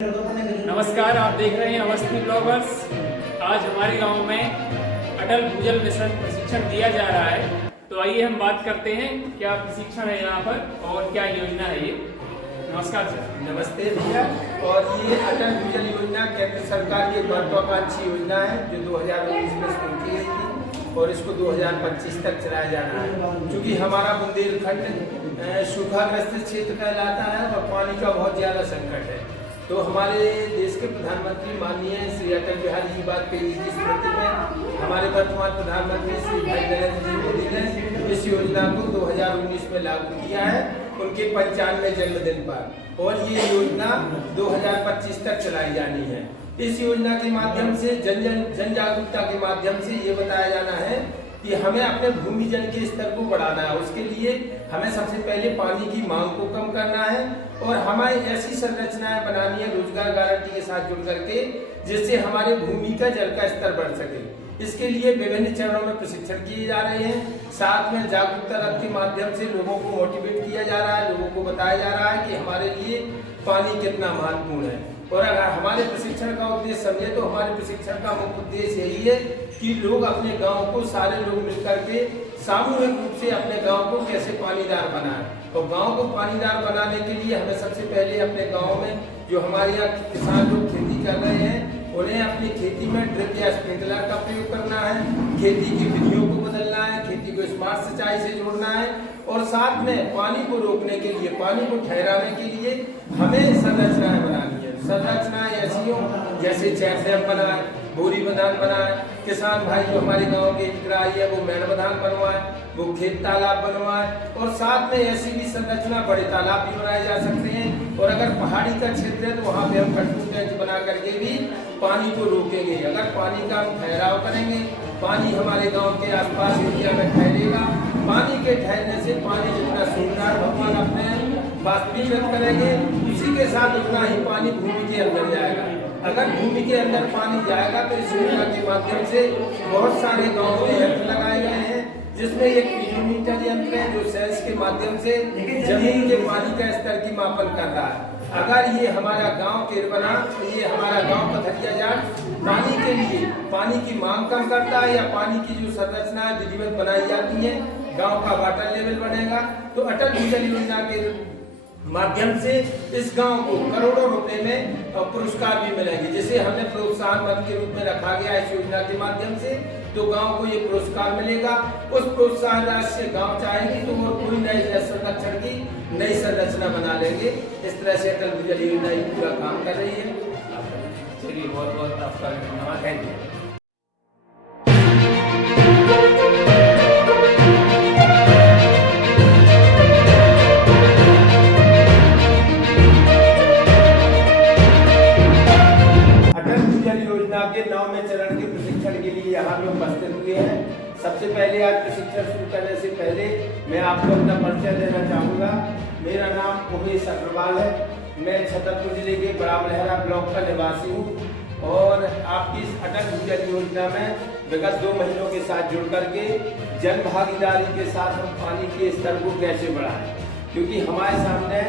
नमस्कार, आप देख रहे हैं अवस्थी ब्लॉगर्स। आज हमारे गांव में अटल भूजल मिशन प्रशिक्षण दिया जा रहा है। तो आइए हम बात करते हैं क्या प्रशिक्षण है यहाँ पर और क्या योजना है ये। नमस्कार सर। नमस्ते भैया। और ये अटल भूजल योजना केंद्र सरकार की महत्वाकांक्षी योजना है जो 2019 में शुरू की गई थी और इसको 2025 तक चलाया जाना है। क्योंकि हमारा बुंदेलखंड सूखाग्रस्त क्षेत्र कहलाता है और पानी का बहुत ज़्यादा संकट है। तो हमारे देश के प्रधानमंत्री माननीय श्री अटल बिहारी जी वाजपेयी की स्मृति में हमारे वर्तमान प्रधानमंत्री श्री भाई नरेंद्र जी मोदी ने इस योजना को 2019 में लागू किया है उनके 95वें जन्मदिन पर, और ये योजना 2025 तक चलाई जानी है। इस योजना के माध्यम से जन जागरूकता के माध्यम से ये बताया जाना है कि हमें अपने भूमि जल के स्तर को बढ़ाना है। उसके लिए हमें सबसे पहले पानी की मांग को कम करना है और हमें ऐसी संरचनाएं बनानी है रोजगार गारंटी के साथ जुड़ करके जिससे हमारे भूमि का जल का स्तर बढ़ सके। इसके लिए विभिन्न चरणों में प्रशिक्षण किए जा रहे हैं। साथ में जागरूकता रथ के माध्यम से लोगों को मोटिवेट किया जा रहा है, लोगों को बताया जा रहा है कि हमारे लिए पानी कितना महत्वपूर्ण है। और अगर हमारे प्रशिक्षण का उद्देश्य समझे तो हमारे प्रशिक्षण का मुख्य उद्देश्य यही है कि लोग अपने गांव को सारे लोग मिलकर के सामूहिक रूप से अपने गांव को कैसे पानीदार बनाएं। और गांव को पानीदार बनाने के लिए हमें सबसे पहले अपने गांव में जो हमारे यहाँ किसान लोग खेती कर रहे हैं उन्हें अपनी खेती में ड्रिप या स्प्रिंकलर का प्रयोग करना है, खेती की विधियों को बदलना है, खेती को स्मार्ट सिंचाई से जोड़ना है और साथ में पानी को रोकने के लिए, पानी को ठहराने के लिए हमें संरचनाएं बनानी है। संरचनाएं ऐसी हो जैसे चेक डैम बनाए, बोरी मैदान बनाए, किसान भाई जो हमारे गांव के हितग्राही है वो मेड़ मैदान बनवाए, वो खेत तालाब बनवाए और साथ में ऐसी भी संरचना बड़े तालाब भी बनाए जा सकते हैं। और अगर पहाड़ी का क्षेत्र है तो वहाँ पे हम कटरू टैंक बना करके भी पानी को रोकेंगे। अगर पानी का हम ठहराव करेंगे, पानी हमारे गांव के आसपास एरिया में ठहरेगा। पानी के ठहरने से पानी जितना सुंदर भगवान अपने वाष्पीकृत करेंगे उसी के साथ उतना ही पानी भूमि के अंदर जाएगा। अगर भूमि के अंदर पानी जाएगा तो इस योजना के माध्यम से बहुत सारे गाँव में यंत्र लगाए गए हैं जिसमें एक पीजोमीटर यंत्र है जो सेंस के माध्यम से जमीन के पानी का स्तर की मापन कर रहा है। अगर ये हमारा गांव केरबना, ये हमारा गांव पथरिया जाट पानी के लिए पानी की मांग कम करता है या पानी की जो संरचना विधिवत बनाई जाती है, गांव का वाटर लेवल बढ़ेगा तो अटल भूजल योजना के माध्यम से इस गांव को करोड़ों रुपए में पुरस्कार भी मिलेंगे। जिसे हमने प्रोत्साहन मद के रूप में रखा गया इस योजना के माध्यम से, तो गांव को ये पुरस्कार मिलेगा। उस प्रोत्साहन राशि से गांव चाहेंगे तो और कोई नए संरक्षण की नई संरचना बना लेंगे। इस तरह से अटल भूजल योजना पूरा काम कर रही है। चलिए, बहुत बहुत आपका धन्यवाद। Thank you. के 9वें चरण के प्रशिक्षण के लिए यहाँ पे उपस्थित हुए हैं। सबसे पहले आज प्रशिक्षण शुरू करने से पहले मैं आपको अपना परिचय देना चाहूँगा। मेरा नाम उमेश अग्रवाल है। मैं छतरपुर जिले के बड़ा मलहरा ब्लॉक का निवासी हूँ और आपकी इस अटल भूजल योजना में विगत 2 महीनों के साथ जुड़ करके जन भागीदारी के साथ हम पानी के स्तर को कैसे बढ़ाएं, क्योंकि हमारे सामने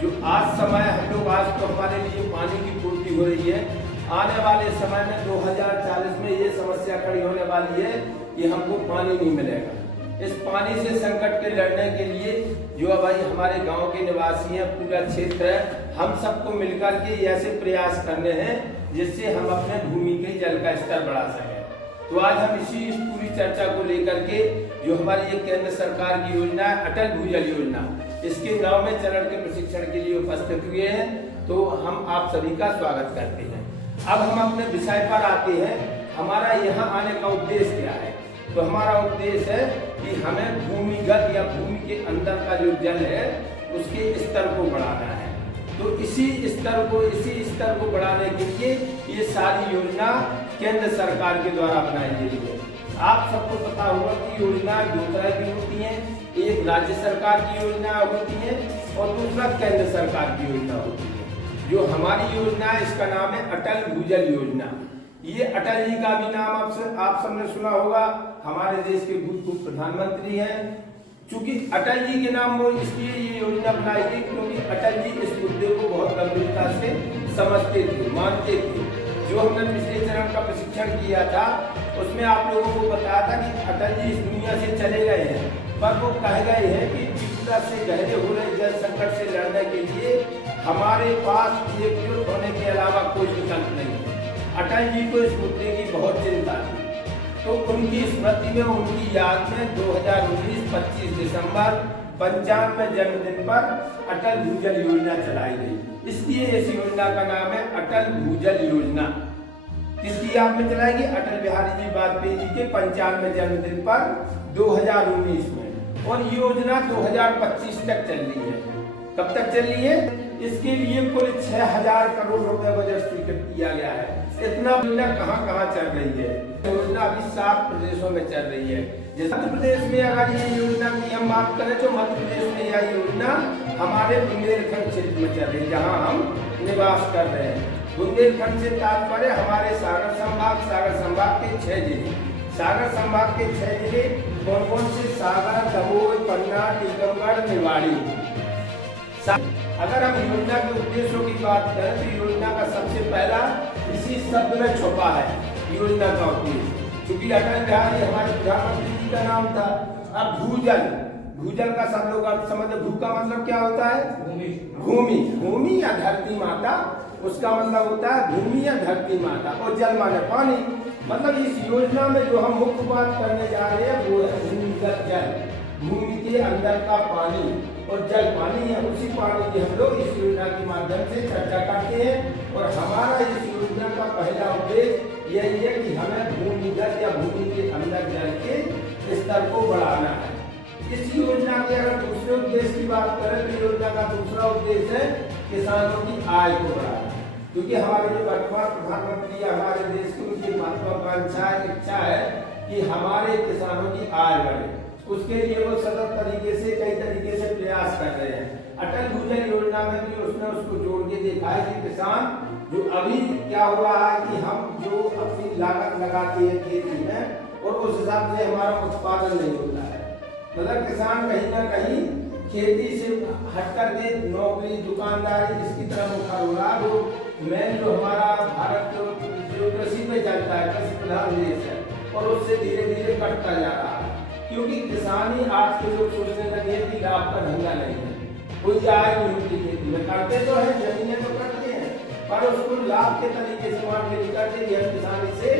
जो आज समय हम लोग आज तो हमारे लिए पानी की पूर्ति हो रही है, आने वाले समय में 2040 में ये समस्या खड़ी होने वाली है कि हमको पानी नहीं मिलेगा। इस पानी से संकट के लड़ने के लिए जो भाई हमारे गांव के निवासी हैं, पूरा क्षेत्र है, हम सबको मिलकर के ऐसे प्रयास करने हैं जिससे हम अपने भूमि के जल का स्तर बढ़ा सकें। तो आज हम इस पूरी चर्चा को लेकर के जो हमारी ये केंद्र सरकार की योजना है अटल भूजल योजना, इसके 9वें चरण के प्रशिक्षण के लिए उपस्थित हुए हैं। तो हम आप सभी का स्वागत करते हैं। अब हम अपने विषय पर आते हैं। हमारा यहाँ आने का उद्देश्य क्या है? तो हमारा उद्देश्य है कि हमें भूमिगत या भूमि के अंदर का जो जल है उसके स्तर को बढ़ाना है। तो इसी स्तर को बढ़ाने के लिए ये सारी योजना केंद्र सरकार के द्वारा बनाई गई है। आप सबको पता होगा कि योजना 2 तरह की होती है, एक राज्य सरकार की योजना होती है और दूसरा केंद्र सरकार की योजना होती है। जो हमारी योजना है इसका नाम है अटल भूजल योजना। ये अटल जी का भी नाम आप सबने सुना होगा, हमारे देश के भूतपूर्व प्रधानमंत्री हैं। चूंकि अटल जी के नाम वो इसलिए ये योजना बनाई गई क्योंकि अटल जी इस मुद्दे को बहुत गंभीरता से समझते थे, मानते थे। जो हमने पिछले चरण का प्रशिक्षण किया था उसमें आप लोगों को बताया था कि अटल जी इस दुनिया से चले गए हैं, पर वो कह गए हैं कि विपदा से गहरे हो रहे जल संकट से लड़ने के लिए हमारे पास एकजुट होने के अलावा कोई विकल्प नहीं है। अटल जी को इस मुद्दे की बहुत चिंता थी, तो उनकी स्मृति में, उनकी याद में 2019 25 दिसंबर 95वें जन्मदिन पर अटल भूजल योजना चलाई गई। इसलिए इस योजना का नाम है अटल भूजल योजना। किसकी याद में चलाई गई? अटल बिहारी जी वाजपेयी जी के 95वें जन्मदिन पर 2019 में, और योजना 2025 तक चल रही है। कब तक चल रही है? इसके लिए कुल 6000 करोड़ रुपए बजट स्वीकृत किया गया है। इतना योजना कहाँ चल रही है? योजना अभी 7 प्रदेशों में चल रही है। जैसे मध्य प्रदेश में अगर ये योजना की हम बात करें तो मध्य प्रदेश में यह योजना हमारे बुंदेलखंड क्षेत्र में चल रही है, जहाँ हम निवास कर रहे हैं। बुंदेलखंड से तात्पर्य हमारे सागर संभाग के 6 जिले। सागर संभाग के 6 जिले कौन कौन से? सागर, दमोह, पन्ना, टीकमगढ़, निवाड़ी। अगर हम योजना के उद्देश्यों की बात करें तो योजना का सबसे पहला इसी शब्द में छुपा है योजना का उद्देश्य, क्योंकि अटल बिहारी हमारे प्रधानमंत्री जी का नाम था। अब भूजल का सब लोग अर्थ समझ, भू का मतलब क्या होता है? भूमि या धरती माता, उसका मतलब होता है भूमि या धरती माता, और जल माने पानी। मतलब इस योजना में जो हम मुख्य बात करने जा रहे हैं वो है भूमिगत जल, भूमि के अंदर का पानी, और जल पानी है। उसी पानी की हम लोग इस योजना के माध्यम से चर्चा करते हैं, और हमारा इस योजना का पहला उद्देश्य यही है कि हमें भूमिगत या भूमि के अंदर जल के स्तर को बढ़ाना है। इस योजना के अगर दूसरे उद्देश्य की बात करें तो योजना का दूसरा उद्देश्य है किसानों की आय को बढ़ाना, क्योंकि हमारे जो वर्तमान प्रधानमंत्री या हमारे देश की उनकी महत्वाकांक्षा इच्छा है कि हमारे किसानों की आय बढ़े। उसके लिए वो सतत तरीके से, कई तरीके से प्रयास कर रहे हैं। अटल भूजल योजना में भी उसने उसको जोड़ के देखा है कि किसान जो अभी क्या हो रहा है कि हम जो अपनी लागत लगाते हैं खेती में और उस हिसाब से हमारा उत्पादन नहीं होता है। मतलब किसान कहीं ना कहीं खेती से हट करके नौकरी, दुकानदारी इसकी तरफ मुखर हो रहा है। वो मेन जो हमारा भारत जो कृषि पे चलता है, कृषि प्रधान देश है, और उससे धीरे धीरे कटता जा रहा है, क्योंकि किसानी आज के लोग सोचने लगे हैं कि लाभ का धंधा नहीं है, कोई आय नहीं होती खेती में। करते तो है, जमीनें तो करते हैं, पर उसको लाभ के तरीके से मान के निकालते कि हम किसानी से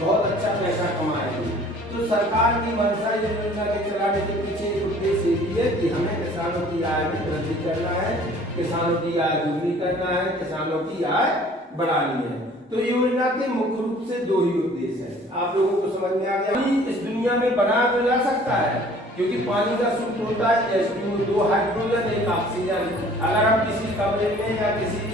बहुत अच्छा पैसा कमाएंगे। तो सरकार की मंशा योजना के चलाने के पीछे एक उद्देश्य भी है कि हमें किसानों की आय में वृद्धि करना है, किसानों की आय दुगनी करना है, किसानों की आय बढ़ानी है। तो योजना के मुख्य रूप से 2 ही उद्देश्य है। आप लोगों को समझ में आ गया? इस दुनिया में बनाया तो जा सकता है, क्योंकि पानी का सूत्र होता है H2O, 2 हाइड्रोजन 1 ऑक्सीजन। अगर हम किसी कमरे में या किसी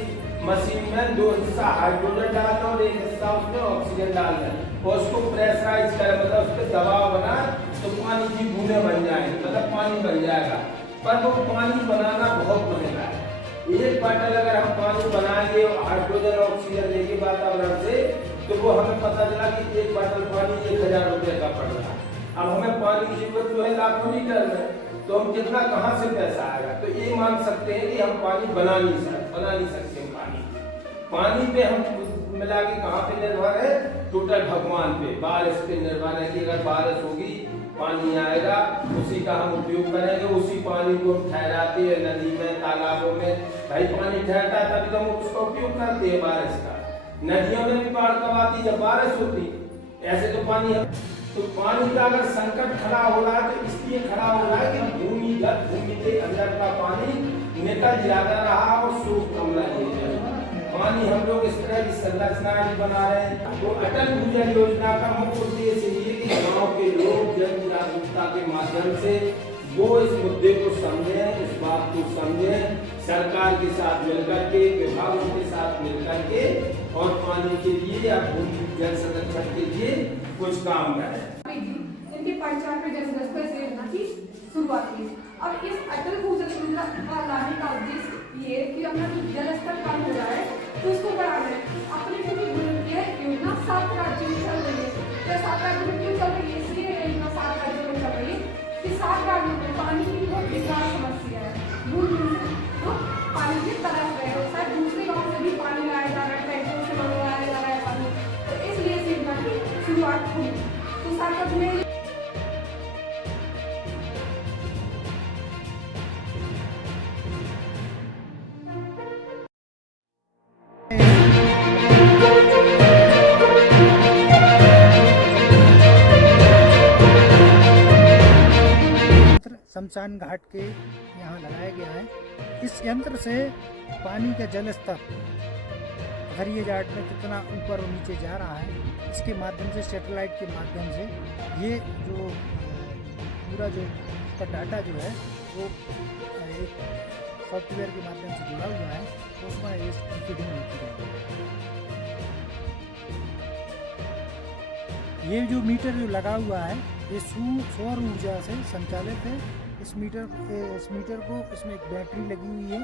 मशीन में 2 हिस्सा हाइड्रोजन डाल दें और 1 हिस्सा उसमें ऑक्सीजन डाल दें और उसको प्रेशराइज करें, मतलब उस पर दबाव बना, तो पानी की बूंदें बन जाएंगी, मतलब पानी बन जाएगा। पर वो पानी बनाना बहुत महंगा है। एक बोतल अगर हम पानी बनाएंगे हाइड्रोजन ऑक्सीजन लेके वातावरण से, तो वो हमें पता चला कि एक बोतल पानी 1000 रुपए का पड़ रहा है। अब हमें पानी की जरूरत जो है लाखों लीटर में, तो हम कितना, कहाँ से पैसा आएगा? तो ये मान सकते हैं कि हम पानी बना नहीं सकते। पानी पे हम मिला के कहाँ पे निर्भर है? टोटल भगवान पे, बारिश पे निर्भर है कि अगर बारिश होगी पानी आएगा, उसी का हम उपयोग करेंगे। उसी पानी को हम ठहराते हैं नदी में, तालाबों में। भाई पानी ठहरता है तभी तो हम उसका उपयोग करते हैं बारिश का। नदियों में भी बाढ़ कब आती? जब बारिश होती। ऐसे तो पानी है, तो पानी का अगर संकट खड़ा हो रहा है तो इसलिए खड़ा हो रहा है कि भूमि के अंदर का पानी निकल ज्यादा रहा और सूख कम रहा। पानी हम लोग इस तरह की संरचना बना रहे हैं। तो अटल भूजल योजना का मुख्य उद्देश्य ये कि गांव के लोग जन जागरूकता के माध्यम से वो इस मुद्दे को समझें, इस बात को समझें, सरकार के साथ मिलकर के, विभागों के साथ मिलकर के, और पानी के लिए या भूमि जल संरक्षण के लिए कुछ काम करें। इनके 95वें जन्मदिन पर इस योजना की शुरुआत की। अब इस अटल भूजल योजना लाने का उद्देश्य ये कि अपना जो जल स्तर कम हो रहा है तो उसको बढ़ाना है। अपने क्योंकि यह योजना 7 राज्यों में चल रही है। तो 7 राज्यों में क्यों चल रही है? इसलिए योजना 7 राज्यों में चल रही है कि 7 राज्यों में पानी की बहुत विकराल समस्या है। दूर दूर से तो पानी की तरफ रहे, शायद दूसरे गाँव से भी पानी लाया शुरुआत हुई। तो सार्थक में शमशान घाट के यहाँ लगाया गया है। इस यंत्र से पानी का जल स्तर हरिये जाट में कितना ऊपर और नीचे जा रहा है, इसके माध्यम से सैटेलाइट के माध्यम से ये जो पूरा जो इसका डाटा जो है वो एक सॉफ्टवेयर के माध्यम से जुड़ा हुआ है, तो उसमें ये फीडिंग होती है। ये जो मीटर जो लगा हुआ है ये सौर ऊर्जा से संचालित है। इस मीटर को इसमें एक बैटरी लगी हुई है।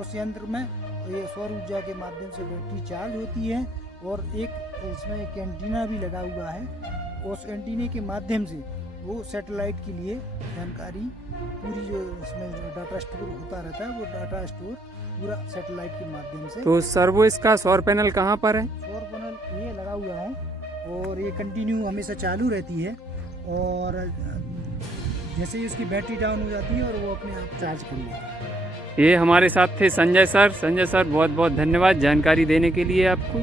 उस यंत्र में ये सौर ऊर्जा के माध्यम से बैटरी चार्ज होती है और एक इसमें एक एंटीना भी लगा हुआ है। उस एंटीने के माध्यम से वो सैटेलाइट के लिए जानकारी पूरी जो इसमें डाटा स्टोर होता रहता है, वो डाटा स्टोर पूरा सैटेलाइट के माध्यम से। तो सर्वो इसका सौर पैनल कहाँ पर है? सौर पैनल ये लगा हुआ है और ये कंटिन्यू हमेशा चालू रहती है और जैसे ही उसकी बैटरी डाउन हो जाती है और वो अपने आप चार्ज कर लेता है। ये हमारे साथ थे संजय सर। संजय सर बहुत बहुत धन्यवाद जानकारी देने के लिए आपको।